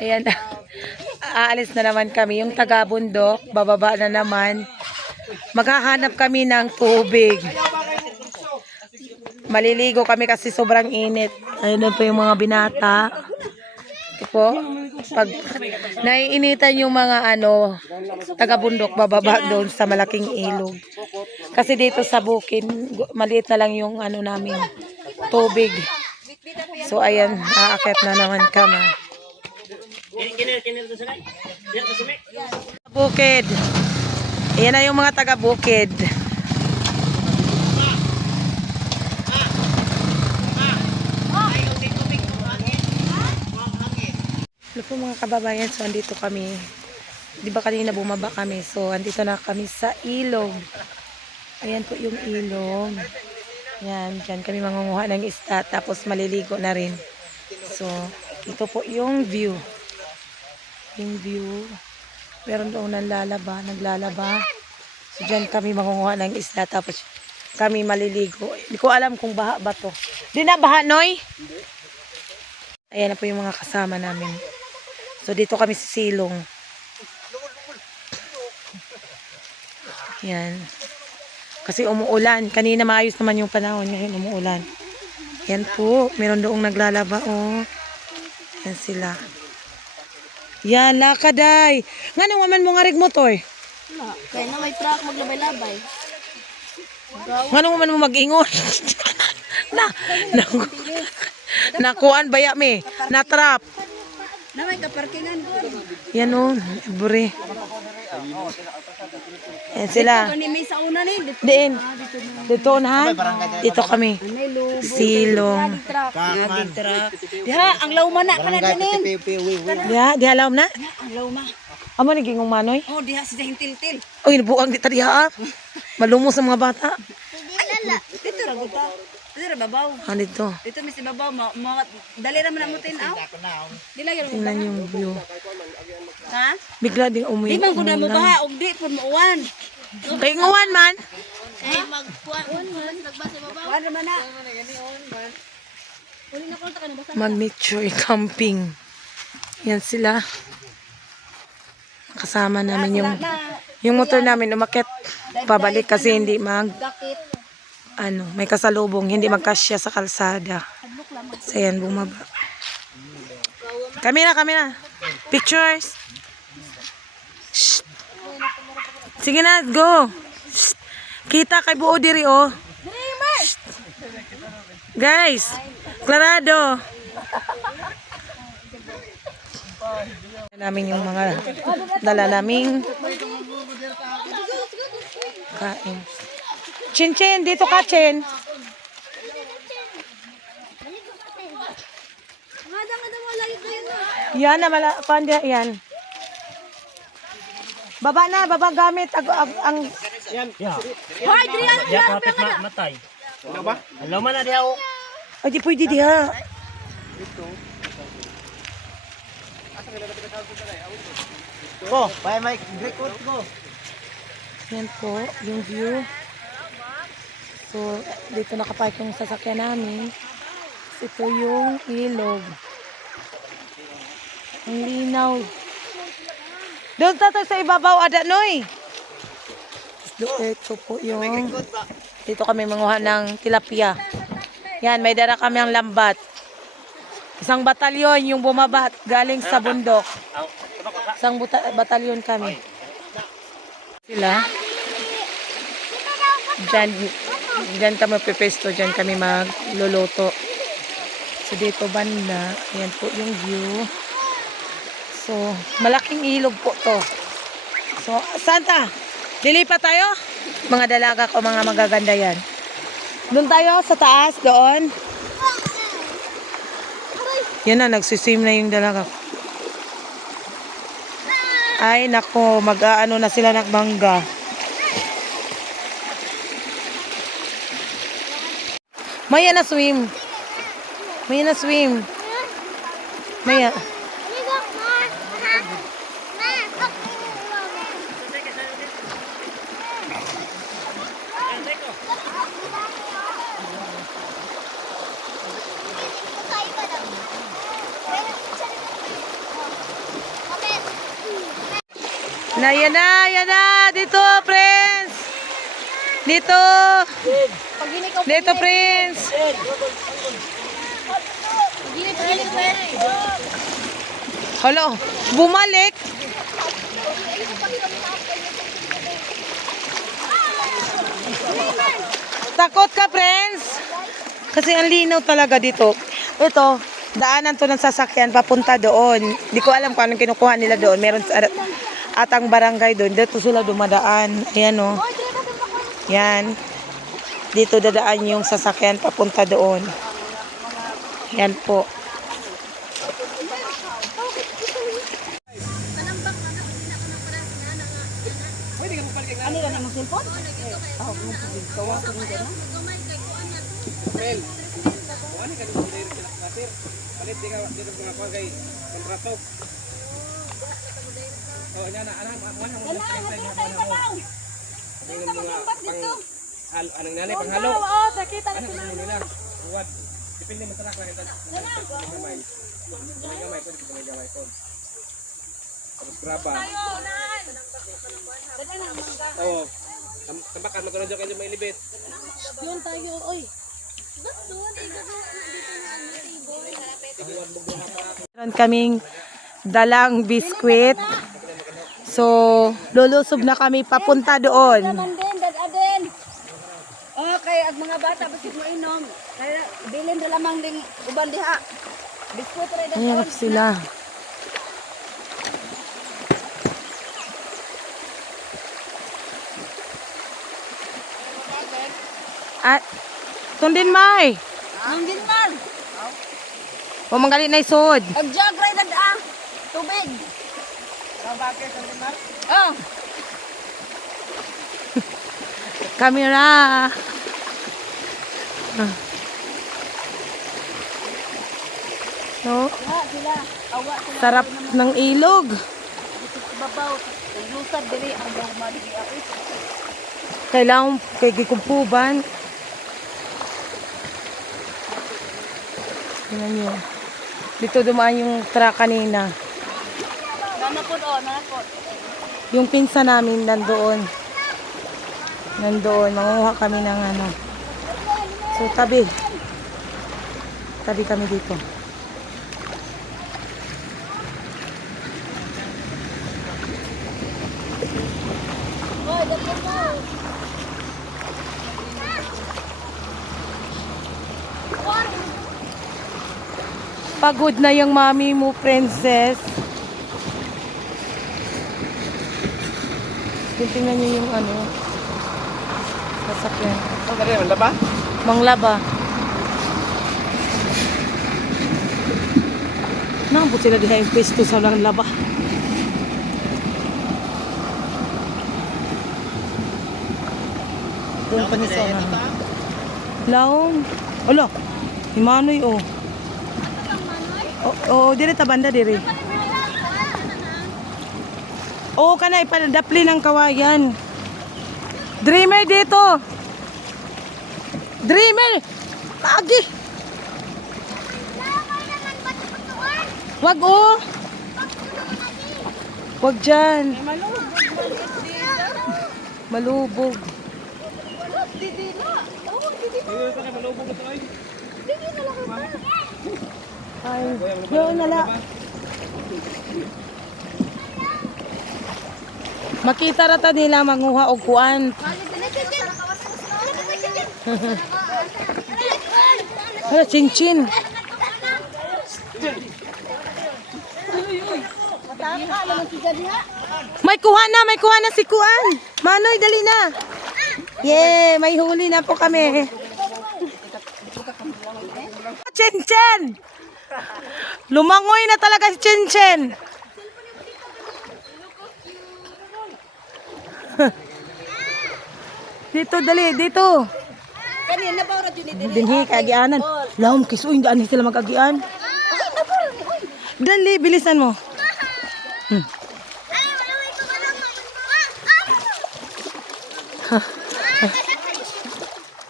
Ayan, aalis na naman kami. Yung taga-bundok, bababa na naman. Maghahanap kami ng tubig. Maliligo kami kasi sobrang init. Ayun na po yung mga binata. Ito po. Pag naiinitan yung mga taga-bundok, bababa doon sa malaking ilog. Kasi dito sa bukid, maliit na lang yung namin, tubig. So ayan, aakyat na naman kami. Bukid. Ayan na yung mga taga-bukid. Ano po mga kababayan, so andito kami. Di ba kanina bumaba kami, so andito na kami sa ilog. Ayan po yung ilog. Yan, dyan kami mangunguha ng isda, tapos maliligo na rin. So, ito po yung view. Yung view. Meron daw naglalaba. So, dyan kami mangunguha ng isda, tapos kami maliligo. Hindi ko alam kung baha ba to. Di na baha, Noy? Ayan na po yung mga kasama namin. So, dito kami sa silong. Yan. Kasi umuulan. Kanina maayos naman yung panahon. Ngayon umuulan. Yan po. Meron doong naglalaba. Oh. Yan sila. Yan. Lakaday. Nga nung waman mo nga rig motor. Kaya na may truck maglabay-labay. Nga nung waman mo mag-ingon. Nakuan baya me. Natrap. Na may kaparkingan ko. Yan o. Bure. Yan sila. Ito ni may sa una ni. Diin. Dito na. Dito kami. Silong. Naging truck. Diha, ang lawma na ka na din. Diha lawm na. Ang lawma. Amo ni gingong manoy. Oh, diha si hintil-til. Oy, nabuang di tadiha. Malumos sa mga bata. Alala. Dito ra guta. Dito ra babaw. Dito. Dito mi si babaw dali ra man mo tin-aw. Dili gyud mo. Tingnan yung view. Ha? Bigla ding Di man gud mo baha og di pud mo uwan. Kay nguwan man. Eh magkuan man nagbasa babaw. Kuan man na. Uli na konta ka na basta. Mag-nature camping. Yan sila. Kasama namin yung motor namin umakyat pabalik kasi hindi may kasalubong, hindi magkasya sa kalsada. So yan, bumaba. Kami na. Pictures. Shh. Sige na, go. Shh. Kita kay buo diri oh. Shh. Guys, klarado. Namin yung mga dala naming kain. Chin, dito ka, Chin. Yan na, panda, yan. Baba gamit. Ang Hoy, Adrian, Diya kapit matay. Ano ba? Alam mo na diya o. ay, di pwede diha. Go, bye Mike. Break out go. Yan po, yung view. So, dito nakapark yung sasakyan namin. Ito yung ilog. Ang linaw. Doon tayo sa ibabaw, Ada Noy. Ito po yung... Dito kami manguha ng tilapia. Yan, may dala kami ang lambat. Isang batalyon yung bumabat galing sa bundok. Isang batalyon kami. Sila. Diyan kami pipesto, diyan kami magluluto. So dito banda, ayan po yung view. So, malaking ilog po to. So, Santa, lilipat tayo? Mga dalaga ko, mga magaganda yan. Doon tayo sa taas, doon. Yan na, nagsiswim na yung dalaga ko. Ay, nako, mag-aano na sila ng bangga. Maya na swim. Maya. Yan na. Dito, Prince. Dito. Dito, Prince. Hello, bumalik. Takot ka, Prince? Kasi ang linaw talaga dito. Ito, daanan to ng sasakyan papunta doon. Di ko alam kung anong kinukuha nila doon. Meron atang barangay doon. Dito sila dumadaan. Ayan o. Yan. Dito dadaan yung sasakyan papunta doon. Yan po. Ano ka na mo cellphone? Anong nanay panghalo? Oo, nakita na sila. Nila. Buwad. Depende mo sa nakla kita. Gamay. Gamay ko dito may gamay ko. Tapos graba. Oo. Tambakan mo tunod kayo may libit. Yun tayo, oy. Meron kaming dalang biskwit. So, lulusob na kami papunta doon. Okay, ang mga bata basit mo inom. Kaya bilin ra lamang ding uban diha. Biskuit ra Ayan sila. At, tundin May. Ang ginman. O manggalit na isod. Ang jug ra dad tubig. Oh, Kamera. No? sila. Awa sila Sarap ng ilog. babaw. Lusad diri ang dogma diri ako. Kailangan kay gikumpuban. Tingnan nyo. Dito dumaan yung truck kanina. Nanapod nanapod. Yung pinsa namin nandoon. Nandoon. Manguha kami ng ano. So, tabi. Tabi kami dito. Pagod na yung mami mo, princess. Tingnan nyo yung ano. Sasakyan. Ang kare man laba? Manglaba. Nakabot sila diha yung pwesto sa walang laba. Doon pa niya sa ano. Laong. Alo. Himanoy oh. Oo, dire ta banda dire. Oo, kanay padapli ng kawayan. Dreamer dito. Dreamer. Agi. Wag oh. Wag dyan. Malubog. Ay, yun nala. Makita rata nila manguha og kuan. Hala, chin-chin. May kuha na si kuan. Manoy, dali na. Yeah, may huli na po kami. Chin-chin. Lumangoy na talaga si Chin-chin. Dito, dali, dito. Kanina ba ora jud Dinhi, kagianan. Lahom, kisuy, daan sila mag-agian. Dali, bilisan mo.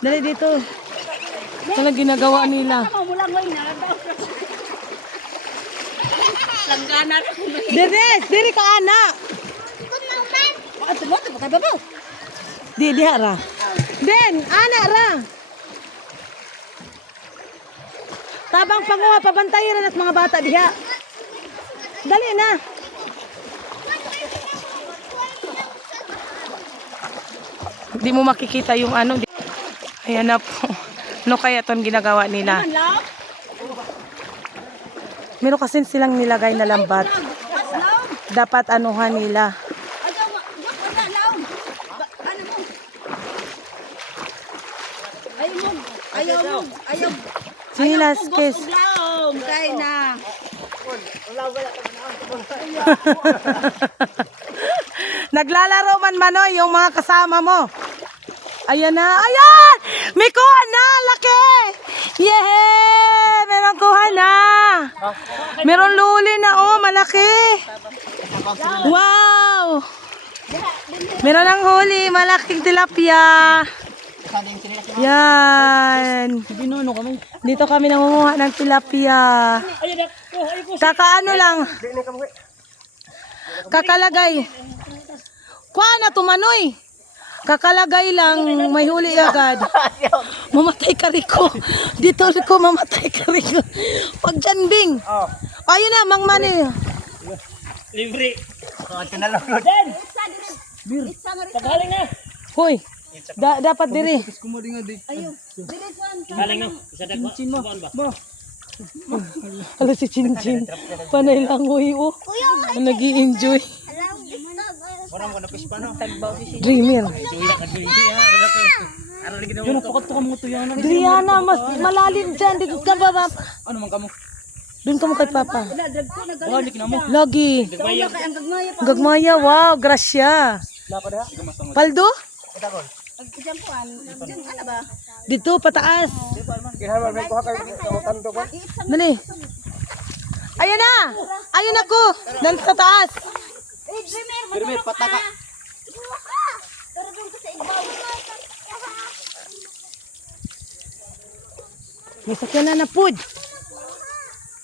Dali dito. Ano ginagawa nila? Mulangoy na daw. Langgana ra ko. Diri ka ana. Ato mo, ito kay babaw. Di ra. Den, ana ra. Tabang panguha, pabantayan na mga bata diha. Dali na. Di mo makikita yung ano. Ayan na po. Ano kaya itong ginagawa nila? Meron kasi silang nilagay na lambat. Dapat anuhan nila. Ayaw. Silas, kes. Kay na. Naglalaro man manoy yung mga kasama mo. Ayan na. Ayan! May kuha na! Laki! Yehey! Meron kuha na! Meron luli na oh, malaki! Wow! Meron ang huli, malaking tilapia. Yan. Dito kami nangunguha ng tilapia. Kakaano lang. Kakalagay. Kuha na tumanoy. Kakalagay lang, may huli agad. Mamatay ka riko. Dito riko, mamatay ka riko. Huwag dyan, Bing. Ayun na, Mang Mani. Libre. Ito na lang. Paghaling na. Hoy, dapat diri. Galing na. Isa dagwa. Subuan ba? Hala si Chinchin. Panay lang, uy, oh. Nag-i-enjoy. Orang ko na fish pa no. Dreamer. Yun ang pakat ko ka mga tuyana. Driana, mas malalim dyan. Dito ka ba? Ano man kamo? Doon ka mo kay Papa. Balik na mo. Lagi. Kay ang gagmaya pa. Gagmaya, wow, grasya. Paldo? Diyan po diyan ano ba? Dito, pataas. Kinahaman may kuha kayo kamutan to ko. Dali. Ayun na. Ayun ako. Nan sa taas. Pirmir pataka. Pero doon ka sa ibaw. May sakyan na napud.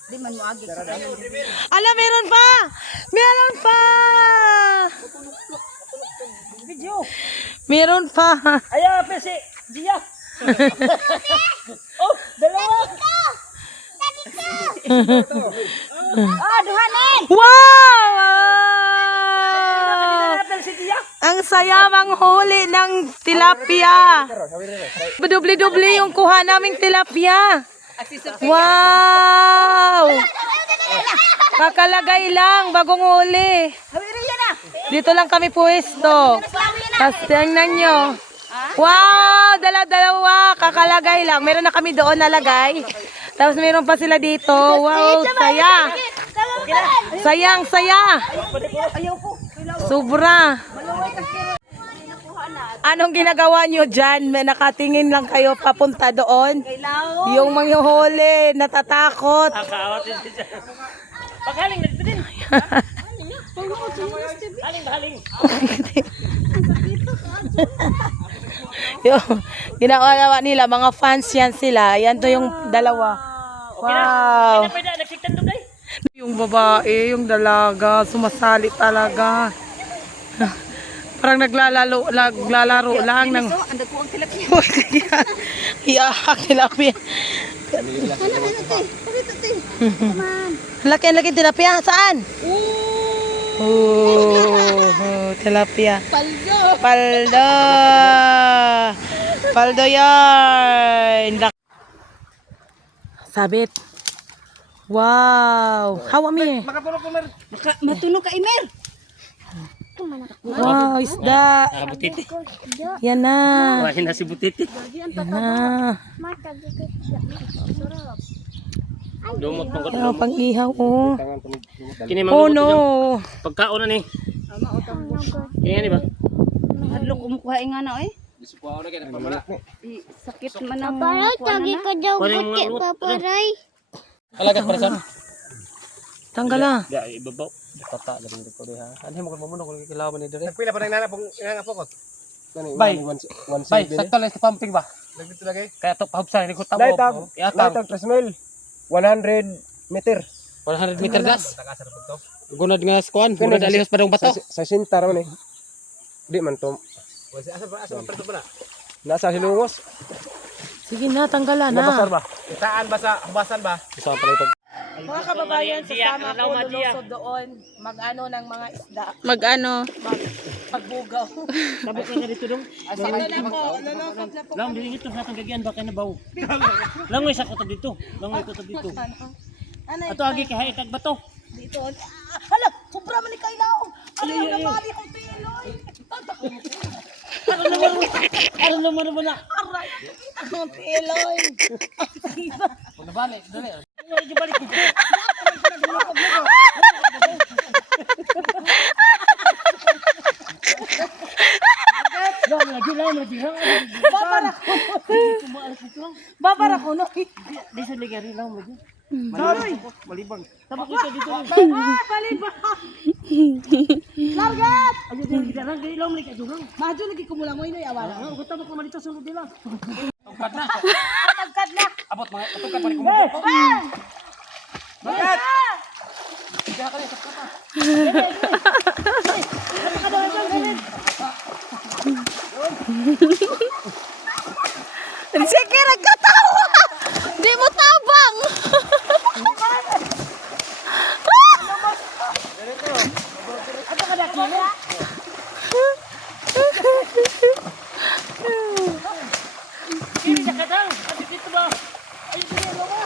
Di man mo agi. Ala, meron pa. Meron pa. Meron pa. Ayaw, pesi. Dia. Oh, dalawa. Duhanin. Wow! Natal si Dia. Ang saya manghuli ng tilapia. Dubli-dubli yung kuha naming tilapia. Wow! Kakalagay lang bagong huli. Dito lang kami pwesto. Tapos tingnan nyo. Wow! Dala-dalawa. Kakalagay lang. Meron na kami doon nalagay. Tapos meron pa sila dito. Wow! Saya! Sayang, saya! Sobra! Anong ginagawa nyo dyan? May nakatingin lang kayo papunta doon? Yung mga huli, natatakot. Kaawat din siya. Paghaling na dito din. Haling. Yung ginagawa nila, mga fans yan sila. Yan to yung dalawa. Wow! Pwede, nagsiktan doon day. Yung babae, yung dalaga, sumasali talaga. Parang naglalaro lang ng... Anda ko ang tilapia. Iahak tilapia. Laki tilapia. Saan? Tilapia. Paldo yan. Sabit. Wow. Hawa mi. Matunog ka, Imer. Wow, isda. Butiti. Yan na. Wahin na si Butiti. Yan na. Dumot mong Yan ang pang-ihaw, oh. Kini Oh, mang no. pagkaon na ni. Kini ni ba? Hadlok umukuha nga na, eh. Sakit man ang kuha na. Pwede mga lut. Kalagat para sa. Tanggal ah. Ya, ibabaw. Tata lang dito ha. Ano mo mo kung kilawan ni dire. Nagpila pa nang nana pong ingangapokot. Bay, bay, sakto lang sa pumping ba? Dito lagay. Kaya to pahubsan ni ko tabo. Light up 3 mil. 100 meter. 100 meter gas. Gunad nga skuan, gunad alihos pa dong bato. Sa sinta raw ni. Di man to. Asa ba pala? Nasa hilungos. Sige na, tanggalan Nabasar na. ba? Isaan ba sa basan ba? Isaan pala ito. Mga kababayan, sasama ko lulusod doon. Mag-ano ng mga isda. Mag-ano? Pagbugaw. Tabok na dito dong. Ito na po, lulukot na po. Lang dili ito sa atong gagyan baka nabaw. Langoy sa ko dito. Langoy ko dito. Ano Ato agi kay tag bato. dito? Hala, sobra man ni kailaw. Ano yung nabali ko piloy? Aron naman na. Aray, ang piloy. Nabalik, dali. Ay, balik ko. Lang lagi. Babara ko. Babara ko, no? Di sa ligari lang lagi. Malibang. Tabok ito dito. Baliba. Largat! Ayo dili lang dili lang lagi durang. Madyo lagi kumulang mo inoy awala. Ang gusto mo ko man dito sulod nila. Magkad na. Abot mga tukan pa ni kumbo. Bakit? Sige, nagkatawa! Di mo tabang! Kini kadang. Adi dito ba? Ayo dili lo ba?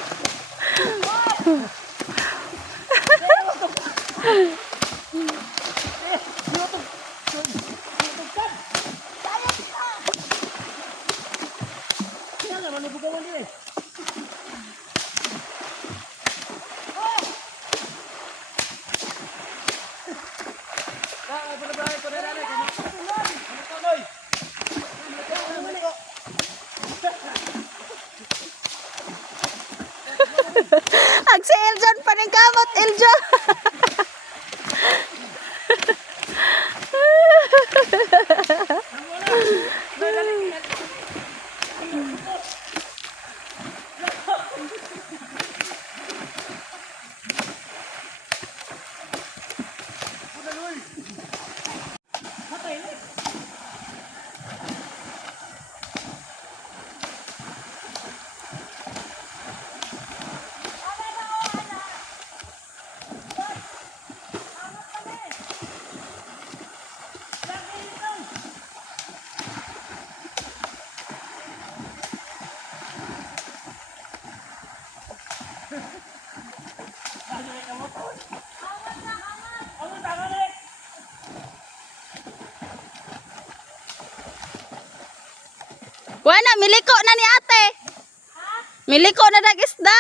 Ang si Eljon paningkamot, Eljon! Wala, miliko na ni ate. Miliko na dag-isda.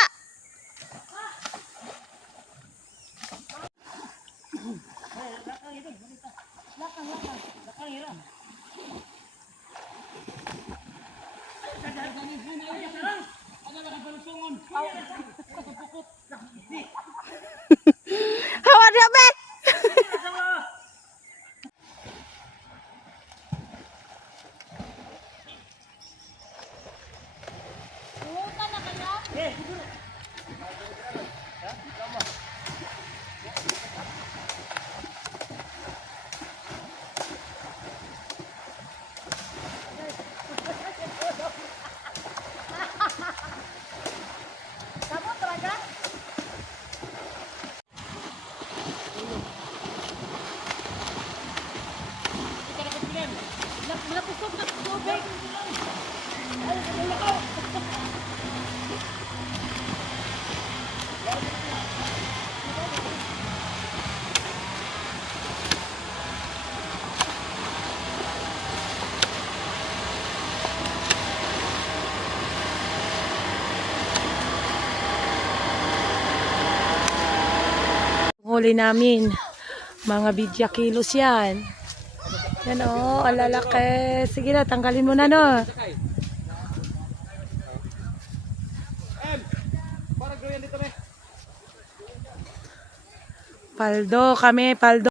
Hawa na be. Huli namin. Mga bidya kilos yan. Yan o, ang lalaki. Sige na, tanggalin mo na no. Paldo kami, paldo.